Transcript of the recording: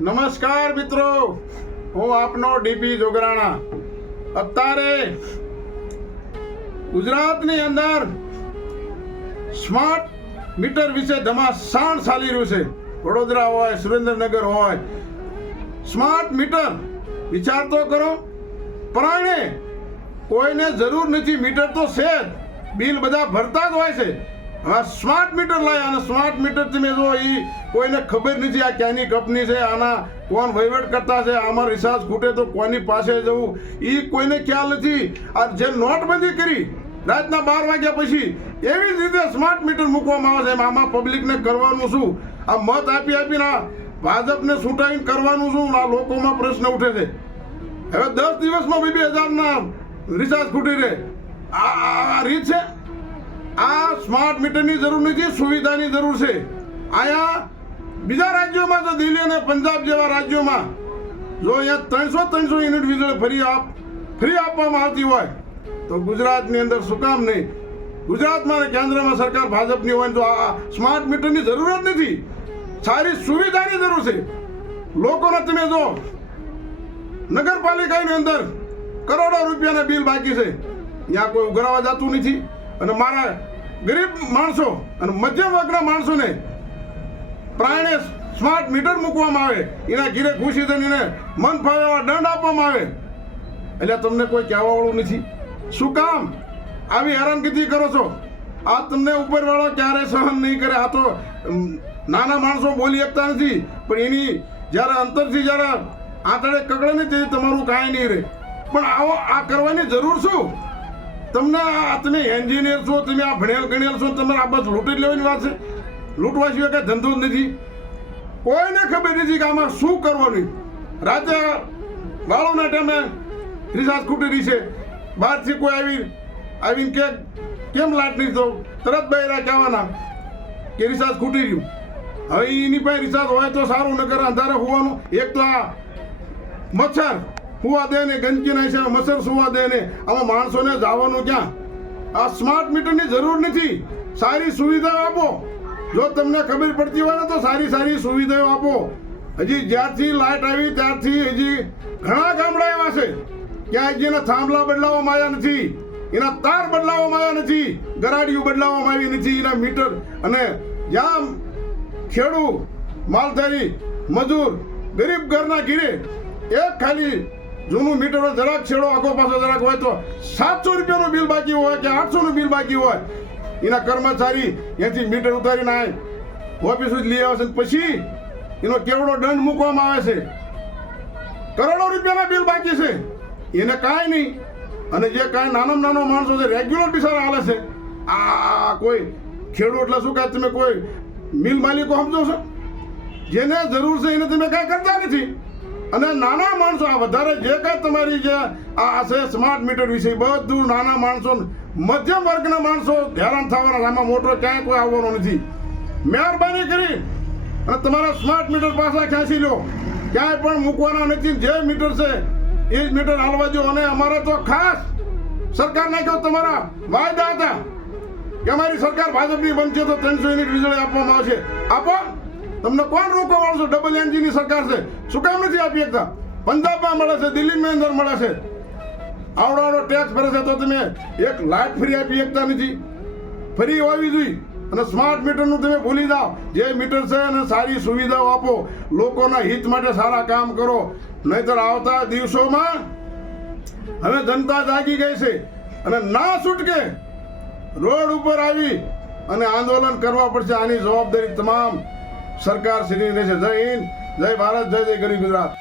નમસ્કાર મિત્રો, હું આપનો ડીપી જોગરાણા. અત્યારે ગુજરાતની અંદર સ્માર્ટ મીટર વિશે ધમાસાણ ચાલી રહ્યું છે. વડોદરા હોય, સુરેન્દ્રનગર હોય, સ્માર્ટ મીટર વિચાર તો કરો. પરાણે કોઈને જરૂર નથી, મીટર તો છે જ, બિલ બધા ભરતા જ હોય છે. હવે સ્માર્ટ મીટર લાવ્યા અને સ્માર્ટ મીટર તમે જો એ કોઈને ખબર નથી આ ક્યાંની કંપની છે, આના કોણ વહીવટ કરતા છે, આમાં રિચાર્જ ખૂટે તો કોની પાસે જવું એ કોઈને ખ્યાલ નથી. આ જે નોટબંધી કરી રાતના 12 વાગ્યા પછી એવી જ રીતે સ્માર્ટ મીટર મૂકવામાં આવે છે. આમાં પબ્લિકને કરવાનું શું? આ મત આપી આપીને ભાજપને છૂટાવીને કરવાનું શું? આ લોકોમાં પ્રશ્ન ઉઠે છે. હવે 10 દિવસમાં 2,000ના રિચાર્જ ખૂટી રહે. આ રીત છે? આ સ્માર્ટ મીટરની જરૂર નથી, સુવિધાની જરૂર છે. અહીંયા બીજા રાજ્યોમાં તો દિલ્હી અને પંજાબ જેવા રાજ્યોમાં જો અહીંયા 300 યુનિટ વીજળી ફ્રી આપવામાં આવતી હોય તો ગુજરાતની અંદર શું કામ નહીં? ગુજરાતમાં અને કેન્દ્રમાં સરકાર ભાજપની હોય તો આ સ્માર્ટ મીટરની જરૂર જ નથી. સારી સુવિધાની જરૂર છે. લોકોને તમે જો નગરપાલિકાની અંદર કરોડો રૂપિયાના બિલ બાકી છે, ત્યાં કોઈ ઉઘરાવા જતું નથી. અને મારા ગરીબ માણસો અને મધ્યમ વર્ગના માણસોને પ્રાણે સ્માર્ટ મીટર મૂકવામાં આવે, એના ઘીરે ઘૂસી દઈને મન ફાવે એવા દંડ આપવામાં આવે એટલે તમને કોઈ કહેવાવાળું નથી. શું કામ આવી હેરાનગતિ કરો છો? આ તમને ઉપરવાળો ક્યારે સહન નહીં કરે. આ તો નાના માણસો બોલી શકતા નથી, પણ એની જ્યારે અંતરથી જ્યારે આંતળે કકડે ને તે તમારું કાંઈ નહીં રહે. પણ આવો આ કરવાની જરૂર શું? તમને તમે એન્જિનિયર છો, તમે આ ભણેલ ગણેલ છો, તમે આ બસ લૂંટી લેવાની વાત છે. લૂંટવા સિવાય કાંઈ ધંધો જ નથી. કોઈને ખબર નથી કે આમાં શું કરવાનું. રાતે વાળોના ટાઈમે રિચાર્જ ખૂટી રહી છે, બહારથી કોઈ આવીને કે કેમ લાઈટ નહીં તો તરત બહાર કહેવાના કે રિચાર્જ ખૂટી રહ્યું. હવે એની પાસે રિચાર્જ હોય તો સારું, નકર અંધારે હોવાનું. એક તો આ મચ્છર સુવા દે ને, ગંદકી નાય છે, મચ્છર સુવા દે ને, આમાં માણસોને જવાનું ક્યાં? આ સ્માર્ટ મીટરની જરૂર નથી. સારી સુવિધાઓ આપો. જો તમને ખબર પડતી હોય ને તો સારી સુવિધાઓ આપો. હજી જ્યારથી લાઇટ આવી ત્યારથી હજી ઘણા ગામડા એવા છે ક્યાં હજી એના થાંભલા બદલાવવામાં આવ્યા નથી, એના તાર બદલાવવામાં આવ્યા નથી, ગરાડીઓ બદલાવવામાં આવી નથી, એના મીટર. અને જ્યાં ખેડૂત, માલધારી, મજૂર, ગરીબ ઘરના ઘીરે એક ખાલી જૂનું મીટર જરાક છેડો આગો પાછો જરાક હોય તો 700 રૂપિયાનું બિલ બાકી હોય કે 800નું બિલ બાકી હોય, એના કર્મચારી એથી મીટર ઉતારીને આવે ઓફિસ લઈ આવે છે. પછી એનો કેવડો દંડ મૂકવામાં આવે છે. કરોડો રૂપિયાના બિલ બાકી છે, એને કાંઈ નહીં. અને જે કાંઈ નાનામાં નાનો માણસો છે રેગ્યુલર બિચારા હાલે છે. આ કોઈ ખેડૂત એટલે શું કાંઈ તમે કોઈ મિલ માલિકો સમજો છો? જેને જરૂર છે એને તમે કાંઈ કરતા નથી. અને નાના માણસો આ વધારે જે કાંઈ તમારી જે આ છે સ્માર્ટ મીટર વિશે બધું નાના માણસો, મધ્યમ વર્ગના માણસો હેરાન થવાના. આમાં મોટો ક્યાંય કોઈ આવવાનો નથી. મહેરબાની કરી અને તમારા સ્માર્ટ મીટર પાછા ખેંચી લો. ક્યાંય પણ મૂકવાના નથી. જે મીટર છે એ જ મીટર હાલવા દો. અને અમારે તો ખાસ સરકારને કહો, તમારા વાયદા હતા કે અમારી સરકાર ભાજપની બનશે તો 300 યુનિટ વીજળી આપવામાં આવશે. આપો. તમને કોણ રોકવા વાળો છો? ડબલ એન્જિનની સરકાર છે, શું કામ નથી આપી શકતા? પંજાબમાં મળે છે, દિલ્હીમાં અંદર મળે છે, આવડો ટેક્સ ભરે છે તો તમે એક લાઇટ ફ્રી આપી શકતા નથી. ફ્રી હોવી જોઈએ. અને સ્માર્ટ મીટરનું તમે ભૂલી જાઓ. જે મીટર છે અને સારી સુવિધાઓ આપો, લોકોના હિત માટે સારા કામ કરો. નહીતર આવતા દિવસોમાં હવે જનતા જાગી ગઈ છે અને ના છૂટકે રોડ ઉપર આવી અને આંદોલન કરવા પડશે. આની જવાબદારી તમામ સરકાર શ્રીની રહેશે. જય હિન્દ, જય ભારત, જય ગરીબ ગુજરાત.